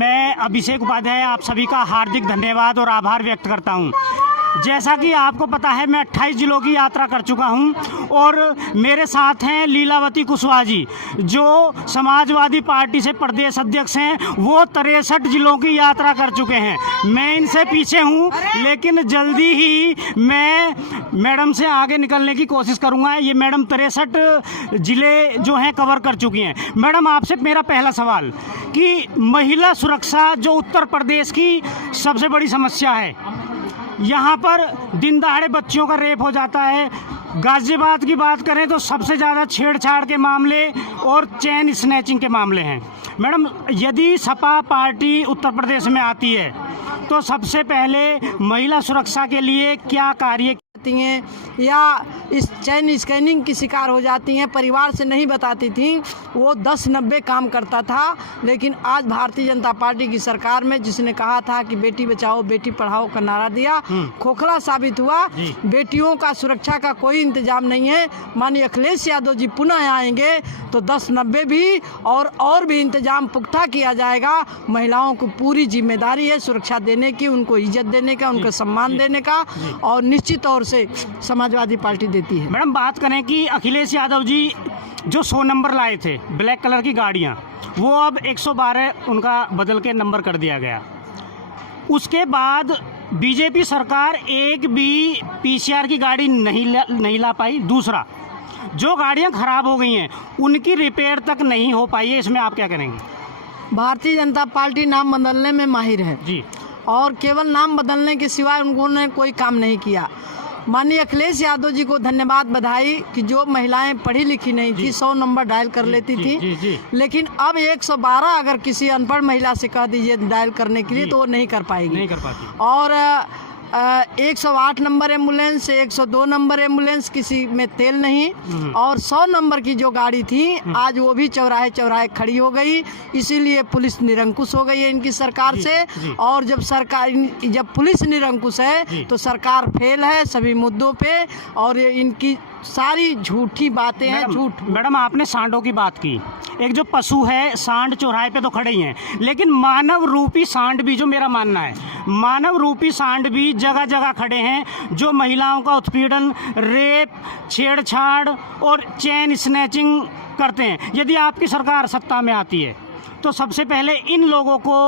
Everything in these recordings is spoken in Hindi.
मैं अभिषेक उपाध्याय आप सभी का हार्दिक धन्यवाद और आभार व्यक्त करता हूं। जैसा कि आपको पता है, मैं 28 जिलों की यात्रा कर चुका हूं और मेरे साथ हैं लीलावती कुशवाहा जी, जो समाजवादी पार्टी से प्रदेश अध्यक्ष हैं। वो 63 जिलों की यात्रा कर चुके हैं। मैं इनसे पीछे हूं, लेकिन जल्दी ही मैं मैडम से आगे निकलने की कोशिश करूंगा। ये मैडम 63 जिले जो हैं कवर कर चुकी हैं। मैडम, आपसे मेरा पहला सवाल कि महिला सुरक्षा जो उत्तर प्रदेश की सबसे बड़ी समस्या है, यहाँ पर दिन दहाड़े बच्चियों का रेप हो जाता है। गाजियाबाद की बात करें तो सबसे ज़्यादा छेड़छाड़ के मामले और चेन स्नैचिंग के मामले हैं। मैडम, यदि सपा पार्टी उत्तर प्रदेश में आती है तो सबसे पहले महिला सुरक्षा के लिए क्या कार्य हैं या इस चैन स्कैनिंग की शिकार हो जाती हैं, परिवार से नहीं बताती थी, वो 10-90 काम करता था। लेकिन आज भारतीय जनता पार्टी की सरकार में जिसने कहा था कि बेटी बचाओ बेटी पढ़ाओ का नारा दिया, खोखला साबित हुआ। बेटियों का सुरक्षा का कोई इंतजाम नहीं है। माननीय अखिलेश यादव जी पुनः आएंगे तो 10-90 भी और भी इंतजाम पुख्ता किया जाएगा। महिलाओं को पूरी जिम्मेदारी है सुरक्षा देने की, उनको इज्जत देने का, उनको सम्मान देने का, और निश्चित तौर से समाजवादी पार्टी देती है। मैडम, बात करें कि अखिलेश यादव जी जो 100 नंबर लाए थे ब्लैक कलर की गाड़ियां, वो अब 112 उनका बदल के नंबर कर दिया गया। उसके बाद बीजेपी सरकार एक भी पीसीआर की गाड़ी नहीं ला पाई। दूसरा, जो गाड़ियां खराब हो गई हैं उनकी रिपेयर तक नहीं हो पाई है। इसमें आप क्या करेंगे? भारतीय जनता पार्टी नाम बदलने में माहिर है जी, और केवल नाम बदलने के सिवाय उन्होंने कोई काम नहीं किया। माननीय अखिलेश यादव जी को धन्यवाद, बधाई कि जो महिलाएं पढ़ी लिखी नहीं थी 100 नंबर डायल कर लेती थी, लेकिन अब 112 अगर किसी अनपढ़ महिला से कह दीजिए डायल करने के लिए तो वो नहीं कर पाएगी, नहीं कर पाती। और 108 नंबर एम्बुलेंस, 102 नंबर एम्बुलेंस, किसी में तेल नहीं, और 100 नंबर की जो गाड़ी थी आज वो भी चौराहे चौराहे खड़ी हो गई। इसीलिए पुलिस निरंकुश हो गई है इनकी सरकार से। और जब पुलिस निरंकुश है तो सरकार फेल है सभी मुद्दों पे, और इनकी सारी झूठी बातें हैं। झूठ। मैडम, आपने सांडों की बात की। एक जो पशु है, सांड चौराहे पे तो खड़े ही हैं, लेकिन मानव रूपी सांड भी, जो मेरा मानना है, मानव रूपी सांड भी जगह जगह खड़े हैं, जो महिलाओं का उत्पीड़न, रेप, छेड़छाड़ और चेन स्नैचिंग करते हैं। यदि आपकी सरकार सत्ता में आती है तो सबसे पहले इन लोगों को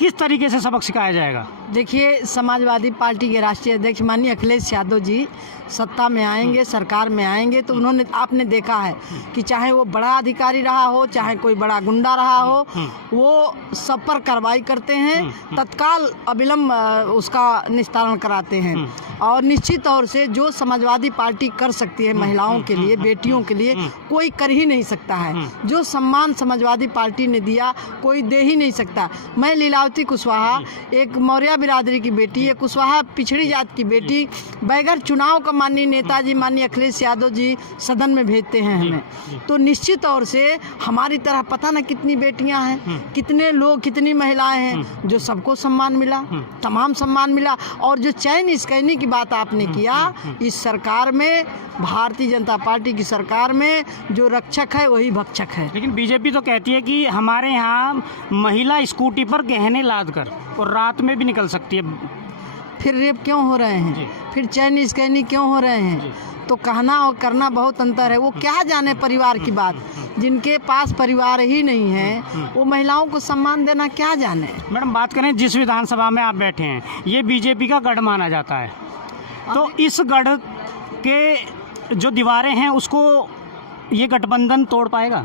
किस तरीके से सबक सिखाया जाएगा? देखिए, समाजवादी पार्टी के राष्ट्रीय अध्यक्ष माननीय अखिलेश यादव जी सत्ता में आएंगे, सरकार में आएंगे तो उन्होंने, आपने देखा है कि चाहे वो बड़ा अधिकारी रहा हो, चाहे कोई बड़ा गुंडा रहा हो, वो सब पर कार्रवाई करते हैं, तत्काल अविलंब उसका निस्तारण कराते हैं। और निश्चित तौर से जो समाजवादी पार्टी कर सकती है महिलाओं के लिए, बेटियों के लिए, कोई कर ही नहीं सकता है। जो सम्मान समाजवादी पार्टी ने दिया कोई दे ही नहीं सकता। मैं लीलावती कुशवाहा, एक मौर्य बिरादरी की बेटी है, कुशवाहा पिछड़ी जात की बेटी, बगैर चुनाव का माननीय नेताजी माननीय अखिलेश यादव जी सदन में भेजते हैं हमें, तो निश्चित तौर से हमारी तरह पता न कितनी बेटियां हैं, कितने लोग, कितनी महिलाएं हैं, जो सबको सम्मान मिला, तमाम सम्मान मिला। और जो चैन स्कैनिंग की बात आपने किया, इस सरकार में, भारतीय जनता पार्टी की सरकार में, जो रक्षक है वही भक्षक है। लेकिन बीजेपी तो कहती है कि हमारे यहाँ महिला स्कूटी पर गहने लाद कर और रात में भी निकल सकती है। फिर रेप क्यों हो रहे हैं? फिर चैन स्कैनिंग क्यों हो रहे हैं? तो कहना और करना बहुत अंतर है। वो क्या जाने परिवार की बात, जिनके पास परिवार ही नहीं है वो महिलाओं को सम्मान देना क्या जाने। मैडम, बात करें जिस विधानसभा में आप बैठे हैं, ये बीजेपी का गढ़ माना जाता है, तो इस गढ़ के जो दीवारें हैं उसको ये गठबंधन तोड़ पाएगा?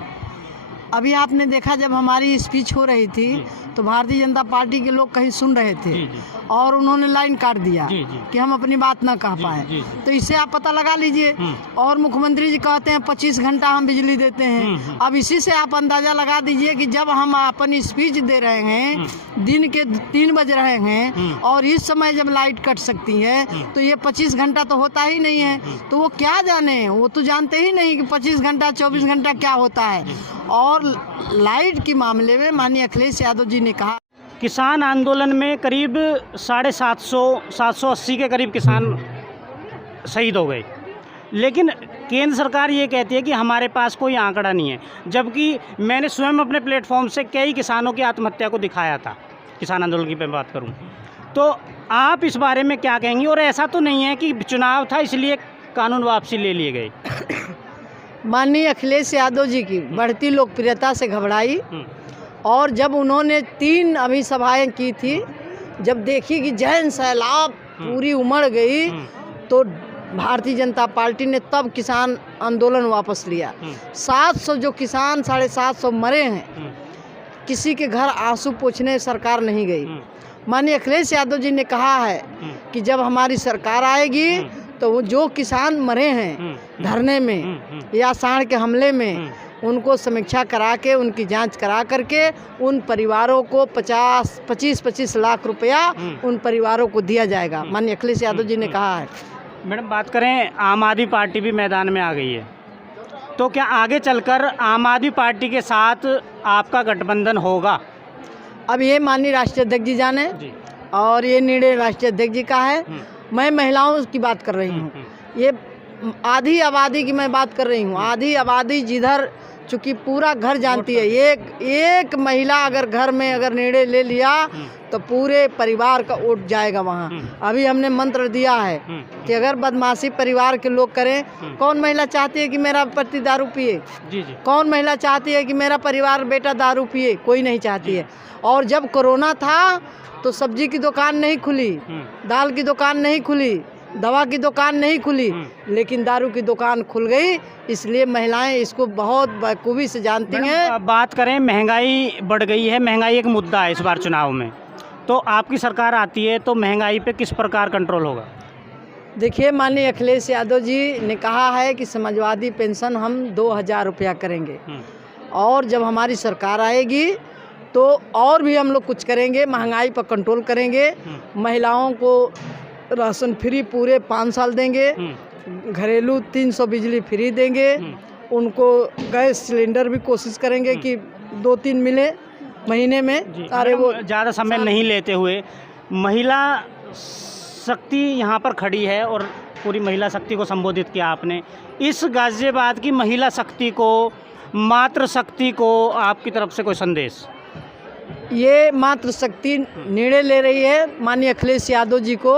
अभी आपने देखा जब हमारी स्पीच हो रही थी तो भारतीय जनता पार्टी के लोग कहीं सुन रहे थे और उन्होंने लाइन काट दिया कि हम अपनी बात ना कह पाए। तो इससे आप पता लगा लीजिए। और मुख्यमंत्री जी कहते हैं 25 घंटा हम बिजली देते हैं। अब इसी से आप अंदाज़ा लगा दीजिए कि जब हम अपनी स्पीच दे रहे हैं, दिन के 3 बज रहे हैं, और इस समय जब लाइट कट सकती है तो ये 25 घंटा तो होता ही नहीं है। तो वो क्या जाने, वो तो जानते ही नहीं कि 25 घंटा 24 घंटा क्या होता है। और लाइट के मामले में माननीय अखिलेश यादव जी ने कहा, किसान आंदोलन में करीब 750 780 के करीब किसान शहीद हो गए। लेकिन केंद्र सरकार ये कहती है कि हमारे पास कोई आंकड़ा नहीं है, जबकि मैंने स्वयं अपने प्लेटफॉर्म से कई किसानों की आत्महत्या को दिखाया था, किसान आंदोलन की मैं बात करूं तो आप इस बारे में क्या कहेंगी? और ऐसा तो नहीं है कि चुनाव था इसलिए कानून वापसी ले लिए गए? माननीय अखिलेश यादव जी की बढ़ती लोकप्रियता से घबराई और जब उन्होंने 3 अभी सभाएं की थी, जब देखी कि जन सैलाब पूरी उमड़ गई तो भारतीय जनता पार्टी ने तब किसान आंदोलन वापस लिया। 700 जो किसान 750 मरे हैं, किसी के घर आंसू पोंछने सरकार नहीं गई। माननीय अखिलेश यादव जी ने कहा है कि जब हमारी सरकार आएगी तो वो जो किसान मरे हैं धरने में या सांड के हमले में, उनको समीक्षा करा के उनकी जांच करा करके उन परिवारों को 25-25 लाख रुपया उन परिवारों को दिया जाएगा। माननीय अखिलेश यादव जी ने कहा है। मैडम बात करें, आम आदमी पार्टी भी मैदान में आ गई है, तो क्या आगे चलकर आम आदमी पार्टी के साथ आपका गठबंधन होगा? अब ये माननीय राष्ट्रीय अध्यक्ष जी जाने जी। और ये निर्णय राष्ट्रीय अध्यक्ष जी का है। मैं महिलाओं की बात कर रही हूँ, ये आधी आबादी की मैं बात कर रही हूँ। आधी आबादी जिधर चूँकि पूरा घर जानती है, एक महिला अगर घर में अगर निर्णय ले लिया तो पूरे परिवार का वोट जाएगा वहाँ। अभी हमने मंत्र दिया है कि अगर बदमाशी परिवार के लोग करें, कौन महिला चाहती है कि मेरा पति दारू पिए? जी जी। कौन महिला चाहती है कि मेरा परिवार बेटा दारू पिए? कोई नहीं चाहती है। और जब कोरोना था तो सब्जी की दुकान नहीं खुली, दाल की दुकान नहीं खुली, दवा की दुकान नहीं खुली, लेकिन दारू की दुकान खुल गई। इसलिए महिलाएं इसको बहुत बखूबी से जानती हैं। बात करें, महंगाई बढ़ गई है, महंगाई एक मुद्दा है इस बार चुनाव में, तो आपकी सरकार आती है तो महंगाई पे किस प्रकार कंट्रोल होगा? देखिए, माननीय अखिलेश यादव जी ने कहा है कि समाजवादी पेंशन हम 2000 रुपया करेंगे और जब हमारी सरकार आएगी तो और भी हम लोग कुछ करेंगे, महंगाई पर कंट्रोल करेंगे। महिलाओं को राशन फ्री पूरे 5 साल देंगे, घरेलू 300 बिजली फ्री देंगे, उनको गैस सिलेंडर भी कोशिश करेंगे कि 2-3 मिले महीने में। अरे वो ज़्यादा समय नहीं लेते हुए, महिला शक्ति यहाँ पर खड़ी है और पूरी महिला शक्ति को संबोधित किया आपने। इस गाज़ियाबाद की महिला शक्ति को, मातृशक्ति को आपकी तरफ से कोई संदेश? ये मातृशक्ति निर्णय ले रही है माननीय अखिलेश यादव जी को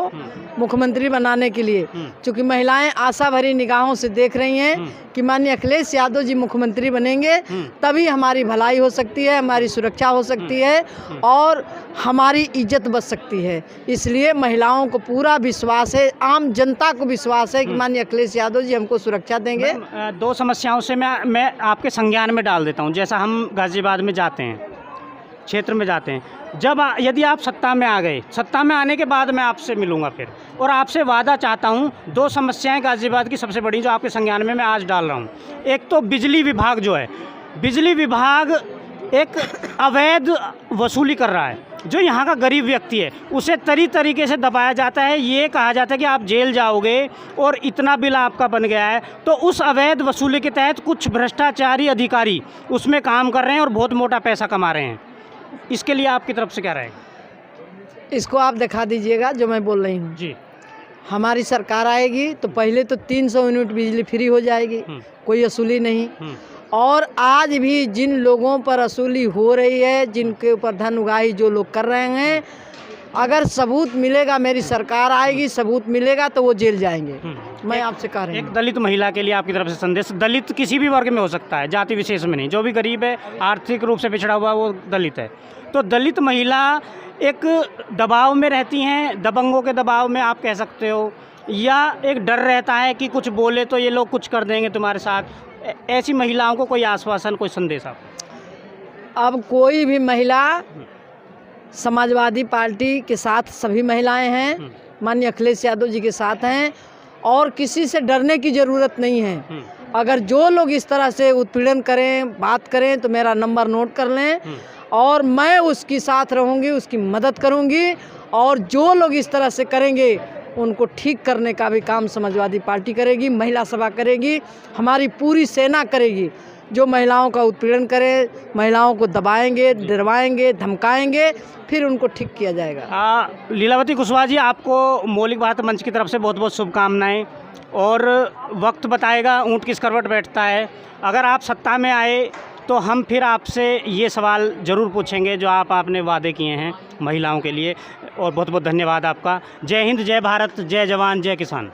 मुख्यमंत्री बनाने के लिए, क्योंकि महिलाएं आशा भरी निगाहों से देख रही हैं कि माननीय अखिलेश यादव जी मुख्यमंत्री बनेंगे तभी हमारी भलाई हो सकती है, हमारी सुरक्षा हो सकती है और हमारी इज्जत बच सकती है। इसलिए महिलाओं को पूरा विश्वास है, आम जनता को विश्वास है कि माननीय अखिलेश यादव जी हमको सुरक्षा देंगे। 2 समस्याओं से मैं आपके संज्ञान में डाल देता हूँ। जैसा हम गाज़ियाबाद में जाते हैं, क्षेत्र में जाते हैं, जब यदि आप सत्ता में आ गए, सत्ता में आने के बाद मैं आपसे मिलूंगा फिर, और आपसे वादा चाहता हूं 2 समस्याएं गाज़ियाबाद की सबसे बड़ी जो आपके संज्ञान में मैं आज डाल रहा हूं। एक तो बिजली विभाग जो है, बिजली विभाग एक अवैध वसूली कर रहा है। जो यहाँ का गरीब व्यक्ति है उसे तरीके से दबाया जाता है, ये कहा जाता है कि आप जेल जाओगे और इतना बिल आपका बन गया है। तो उस अवैध वसूली के तहत कुछ भ्रष्टाचारी अधिकारी उसमें काम कर रहे हैं और बहुत मोटा पैसा कमा रहे हैं। इसके लिए आपकी तरफ से क्या रहेगा? इसको आप दिखा दीजिएगा जो मैं बोल रही हूँ जी। हमारी सरकार आएगी तो पहले तो 300 यूनिट बिजली फ्री हो जाएगी, कोई वसूली नहीं। और आज भी जिन लोगों पर वसूली हो रही है, जिनके ऊपर धन उगाही जो लोग कर रहे हैं, अगर सबूत मिलेगा, मेरी सरकार आएगी, सबूत मिलेगा तो वो जेल जाएंगे। मैं आपसे कह रही हूँ। एक दलित महिला के लिए आपकी तरफ से संदेश? दलित किसी भी वर्ग में हो सकता है, जाति विशेष में नहीं, जो भी गरीब है, आर्थिक रूप से पिछड़ा हुआ वो दलित है। तो दलित महिला एक दबाव में रहती हैं, दबंगों के दबाव में आप कह सकते हो, या एक डर रहता है कि कुछ बोले तो ये लोग कुछ कर देंगे तुम्हारे साथ। ऐसी महिलाओं को कोई आश्वासन, कोई संदेश आप? अब कोई भी महिला, समाजवादी पार्टी के साथ सभी महिलाएं हैं, माननीय अखिलेश यादव जी के साथ हैं और किसी से डरने की ज़रूरत नहीं है। अगर जो लोग इस तरह से उत्पीड़न करें, बात करें तो मेरा नंबर नोट कर लें और मैं उसके साथ रहूंगी, उसकी मदद करूंगी और जो लोग इस तरह से करेंगे उनको ठीक करने का भी काम समाजवादी पार्टी करेगी, महिला सभा करेगी, हमारी पूरी सेना करेगी। जो महिलाओं का उत्पीड़न करे, महिलाओं को दबाएंगे, डरवाएंगे, धमकाएंगे, फिर उनको ठीक किया जाएगा। लीलावती कुशवाहा जी, आपको मौलिक भारत मंच की तरफ से बहुत बहुत शुभकामनाएं। और वक्त बताएगा ऊँट किस करवट बैठता है। अगर आप सत्ता में आए तो हम फिर आपसे ये सवाल ज़रूर पूछेंगे जो आपने वादे किए हैं महिलाओं के लिए। और बहुत बहुत धन्यवाद आपका। जय हिंद, जय भारत, जय जवान, जय किसान।